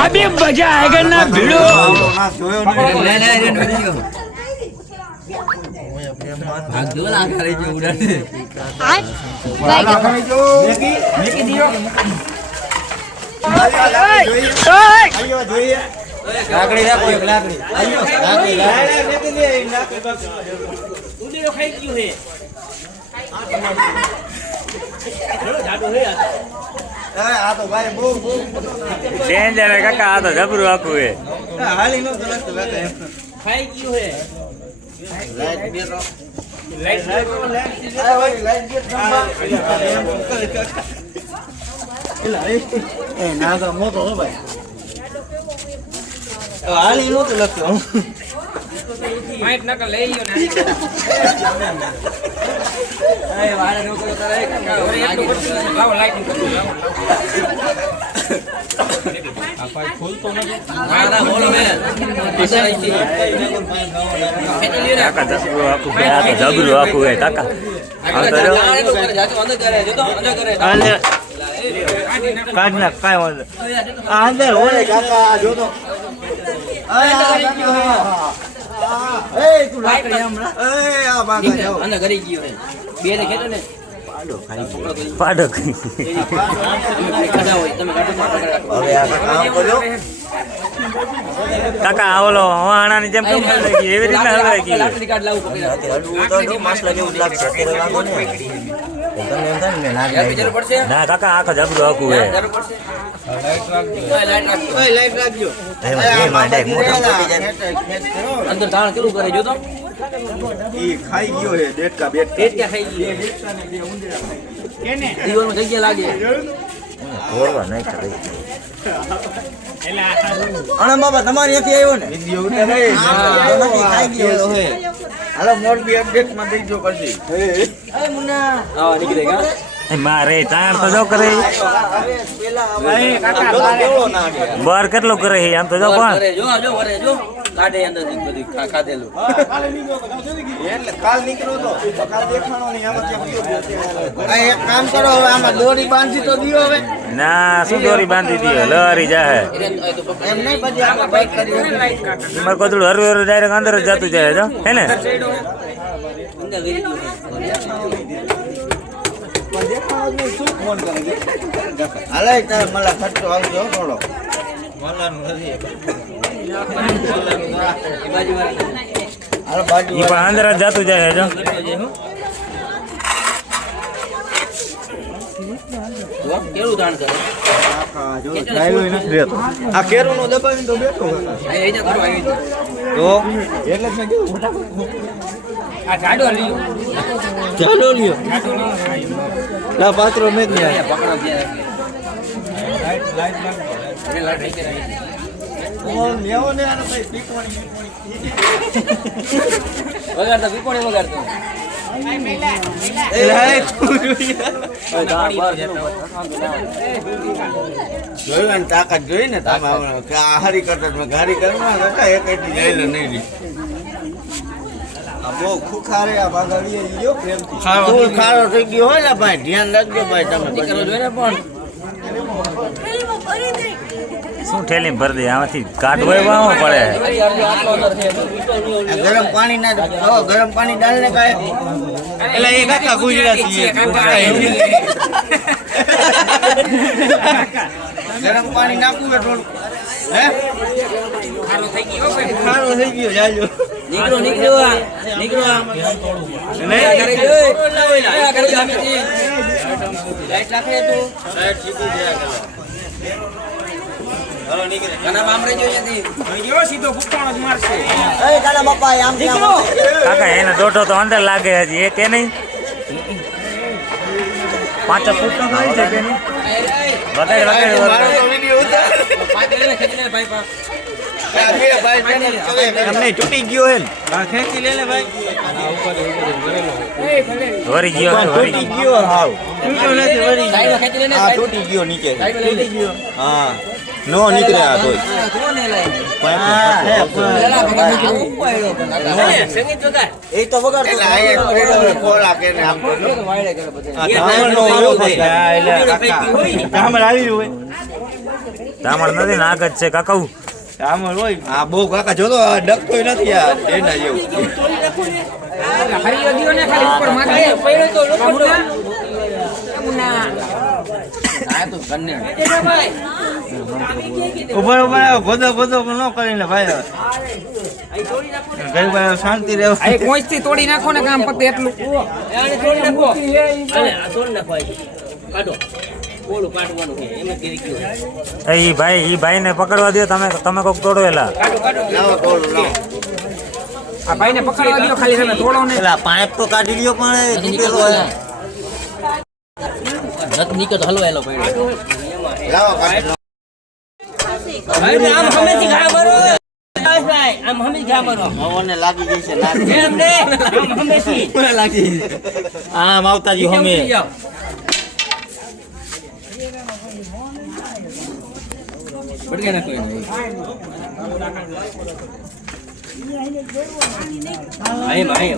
अभी मजा आएगा ना भिड़ो લાકડી રાખો એક લાકડી डेंजर है काका आ तो जबरू आखू है હાલી નો ગલત લાગે ખાઈ ગયું હે લાઈટ દે તો લાઈટ એ ના તો મોટો હો ભાઈ હાલી નો તો લખ્યો માઈટ નકર લઈ લ્યો ને એ વાળે નો કરો કરે કાકા ઓરે એટલું બધું લાવો લાઈટ નું કરો લાવો આપા ખોલતો નથી ના બોલો મે પૈસા આવી काका जबरू आखू है आ तो जबरू आखू है काका કાઢ ના કાઈ વાંધો આ અંદર ઓલે કાકા જો તો એ તું લાકડી હમણાં એ આ ભાગા જાઓ અંદર કરી ગયો હે બે ને કેતો ને पाडो કાઢા હોય તમે કાઢો હવે આ કામ કરજો काका आवलो हवाणा ની જેમ કેમ હલવાઈ ગઈ એવી રીતે હલવાઈ ગઈ લાકડી કાઢ લાવું પકડી તો માસલા જેવું લાગશે અત્યારે વાંધો ને તમે એમ થાય ને ના જરૂર પડશે ના કાકા આખો જબरू આખુ હે જરૂર પડશે લાઈટ રાખજો ઓય લાઈટ રાખજો એ માં ડાયરેક્ટ મોટો તૂટી જાય અંદર ધાણ કેવું કરે જો તો ઈ ખાઈ ગયો હે દેડકા બેટ પેટ કે ખાઈ ગઈ કેને દીવાલમાં જગ્યા લાગે ઓરવા નહીં કરે અણા બાબા તમારી અહીંથી આવ્યો ને વિડિયો ઉતારે નથી ખાઈ ગયો હે હાલો મોરબી અપડેટ માં દેજો પછી એ મુન્ના હા નીકળે કા મારે તાણ તો જો કરે પેલા કાકા કેવો ના ગયા બાર કેટલો કરે હે આમ તો જો પણ કરે જો જો વરે જો કાઢે અંદર થી બધી ખાધેલું એટલે કાલ નીકળ્યો તો કાલ દેખાણો નહીં આમાં ક્યાં ગયો આ એક કામ કરો હવે આમાં દોરી બાંધી તો દિયો હવે ના શું દોરી બાંધી દીયો લરી જાહે એમ નહીં પછી આપણે બાઈક કરી માર કોદળું હરવે હરવે ડાયરેક્ટ અંદર જ જતું જાય જો હે ને અંદર ગરી ગયું દેખાણો નહીં શું ફોન કરે હાલે તાર મલા ખર્ચો આવજો થોડો મલાનું નથી બાજુ હાલો બાજુ ઈ પણ અંદર જ જતું જાય જો કેવું દાણ કરે આ કેરું નો દબાવીને તો બેઠો એ જ કરો આવી તો એટલે જ મેં કીધું આ જાડો લ્યો ચાલો લ્યો લા પાત્રો મેં જ નહીં પકડો લાઈટ લેવો ને આને ભાઈ પીકવાની વગાડતો પીપોણી વગાડતો જોયું ને તાકાત જોઈ ને તમે કે આ હારી કરતા ગાડી કરવા એક એટી જઈ નહીં આ બહુ ખુખારે આ ભાગાડીએ લ્યો પ્રેમથી ખારો થઈ ગયો હોય ને ભાઈ ધ્યાન રાખજો ભાઈ તમે કરો જોઈને પણ શું ઠેલી ભર દે આમાંથી કાઢવો વાવો પડે આટલો અંદર છે ગરમ પાણી ના ગરમ પાણી ડાલ ને કાય એટલે એ કાકા ગુજરાતી ગરમ પાણી નાખવું થોડું હે ખારો થઈ ગયો ખારો થઈ ગયો જાજો નીકળો નીકળો લાઈટ રાખે તું લાઈટ સીધું હાલો નીકળે કાના બામરે જોઈએ થી ગયો સીધો ફૂટવાનો જ મારશે એ કાના બાપા આમ નીકળો કાકા એને દોઢો તો અંદર લાગે હજી એક એ નહીં 5 ફૂટ નો થઈ છે કે નહીં વગાડ મારો તો વિડિયો ઉતાર પાછળ ખેંચી લે ભાઈ પા તમને તૂટી ગયો હે ખેંચી લે ભાઈ વરી ગયો તૂટી ગયો હાવ તૂટ્યો નથી વરી સાઈડમાં ખેંચી લે ને આ તૂટી ગયો નીચે સાઈડમાં લઈ લે હા નો નીકળે આ કોઈ કોને લઈ સંગીત વગાડ એ તો વગર એટલે આ એક કોલા કે ને આમ તો વાયડે કરે બધે આ ધામણનો એવો થાય એટલે કાકા ધામણ આવી હોય તામણ નથી ને આગળ છે કાકા આમાં હોય આ બહુ કાકા જો તો ડકતોય નથી આ એના જેવું હરિયો દિયો ને ખાલી ઉપર માથે પડ્યો તો લોકોના આ તો કન્ને ઉભર ગોદો ન કરીને ભાઈ ગઈ ભાઈ શાંતિ રહે આ કોઈ થી તોડી નાખો ને કામ પતે એટલું આને તોડી નાખો અલે આ તોડી નાખો કાઢો ઓલું કાઢવાનું છે એમ કેવી ગયો ઈ ભાઈ ને પકડવા દો તમે કોક તોડો એલા લાવો તોડું લાવો આ ભાઈને પકડવા દો ખાલી તમે તોડો ને એલા પાઇપ તો કાઢી લ્યો પણ એ તૂટેલો હે જત નીકળ તો હલવાયેલો પડ્યો લાવો કાઢી આમ હમેથી ઘા ભરો ભાઈ આમ હમેથી ઘા ભરો મવને લાગી ગઈ છે લાગી એમ રે આમ હમેથી મને લાગી આમ આવતા જી હમે પડકે ના કોઈ નહીં આય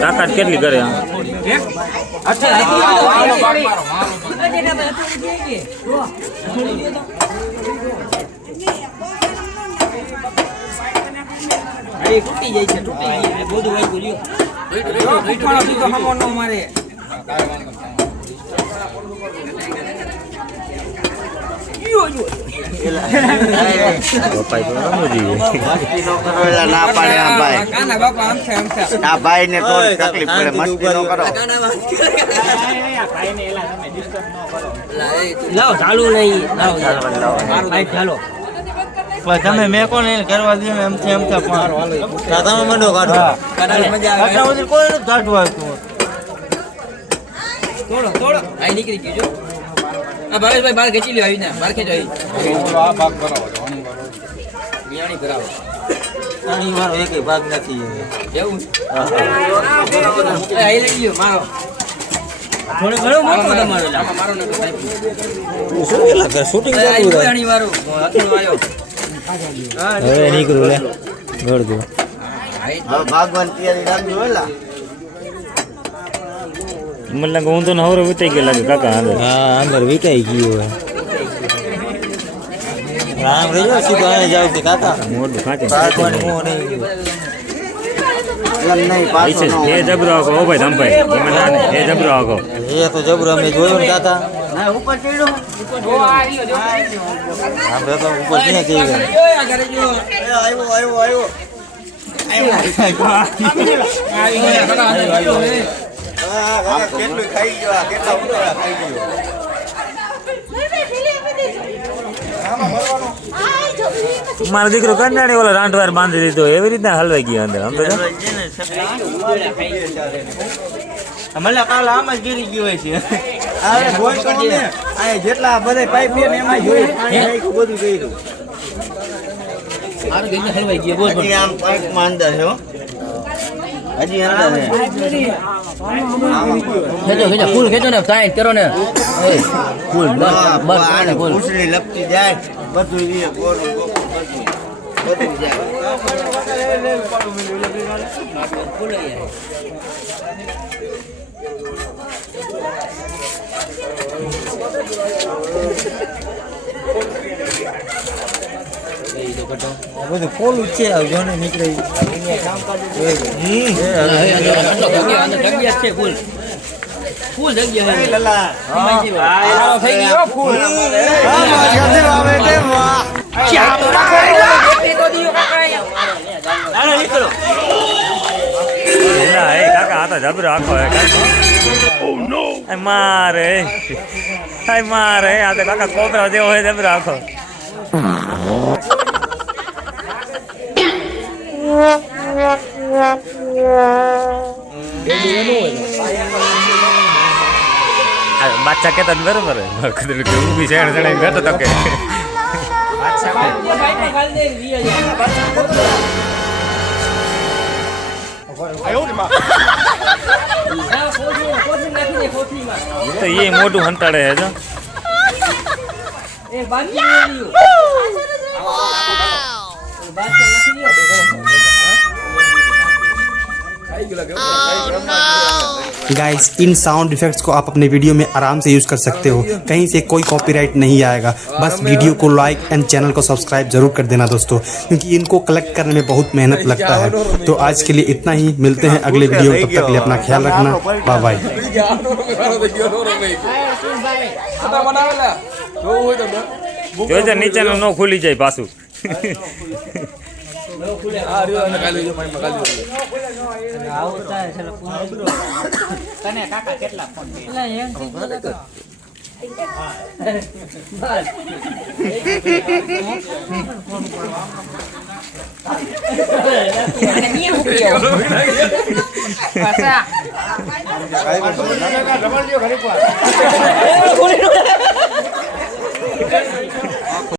તાકાત કેટલી કરે એ તૂટી જાય છે તૂટી જાય બધું વાઈ ગયું ઠીકણો સીધો હમો નો મારે ના પાડે આ ભાઈ કાના બાપા આમ છે આ ભાઈ ને થોડી તકલીફ પડે મસ્તી ન કરો લાવ ચાલુ નહીં લાવ મારું ભાઈ ચાલો પણ તમે મેં કોને કરવા દે એમ છે પણ તમે મંડો કાઢો મજા આવે કોઈ નથી કાઢવા આવતું તોડો આઈ નીકળી ગયો જો આ ભાવેશભાઈ બહાર ખેંચી લ્યો આવીને બહાર ખેંચો આવી આ ભાગ કરાવો મિયાણી કરાવો આની મારો એકેય ભાગ નથી કેવું આઈ લઈ ગયો મારો થોડો ઘણો મોટો તમારો મારો નતો શું લાગે શૂટિંગ આઈ મિયાણી મારો હાથનો આવ્યો હવે નીકળું લે ગોળ દો હવે ભાગવાન તૈયારી રાખજો એલા મને લાગે હું તો નવરો વિતાઈ ગયો લાગે કાકા હા અંદર વિકાઈ ગયો હે રામ રેજો સીધો અહીં જાવ છે કાકા મોઢું ખાંચે ભાગવાની મોહ નહીં એમ નહીં પાછો ન એ જબરો આખો ઓ ભાઈ ધમભાઈ એમાં ના ને એ જબરો આખો એ તો જબરો અમે જોયું ને કાકા ના ઉપર ચડ્યો ઓ આ રહ્યો જો આપણે તો ઉપર ક્યાં જઈ ગયા આ ઘરે જો આવ્યો કેટલું ખાઈ ગયો આ કેટલા ઉતરા ખાઈ ગયો મારો દીકરો કંટાળી ઓલો રાંઠવાર બાંધી લીધો એવી રીતના હલવાઈ ગયો અંદર આમ તો જો. મને કાલ આમ જ ગીરી ગયો હોય છે આ ગોળ કરો ને આ જેટલા બધા પાઇપ છે ને એમાં જોઈ બધું કર્યું આરો ગઈને હલવાઈ ગયો બોલ હજી આમ પાઇપ માં અંદર છે હો હજી અંદર છે ખેંચો ફૂલ ખેંચો ને સાઈડ કરો ને ફૂલ બસ આને ફૂલ ઉસળી લપટી જાય બધું એ ગોળ બધું જાય બધું ફોલું છે આવજો ને નીકળે ફૂલ જગ્યા થઈ ગયો ફૂલ એલા, એ કાકા આ તો જબરો આખો હે કાકા. મારે આ તો કાકા કોપરા જેવો હોય જબરો આખો. બાદશાહ કેતા બરોબર ઊભી શેણ ચડાઈ બેઠો તો કે તો એ મોટું હંતાડે છે જો એ બાકી નહીં બાકી નથી गाइस इन साउंड इफेक्ट्स को आप अपने वीडियो में आराम से यूज़ कर सकते हो, कहीं से कोई कॉपीराइट नहीं आएगा। बस वीडियो को लाइक एंड चैनल को सब्सक्राइब जरूर कर देना दोस्तों, क्योंकि इनको कलेक्ट करने में बहुत मेहनत लगता है। तो आज के लिए इतना ही, मिलते हैं अगले वीडियो में, तब तक के लिए अपना ख्याल रखना, बाय बाय। જોઈજો નીચેનો નો ખુલી જાય પાછું. તને કાકા કેટલા ફોન કાઈ